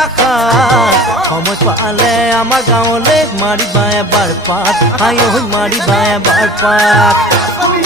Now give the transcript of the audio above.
আশাত সময় পালে আমাৰ গাঁৱলৈ মাৰিবা এবাৰ পাত আই ঐ মাৰিবা এবাৰ পাত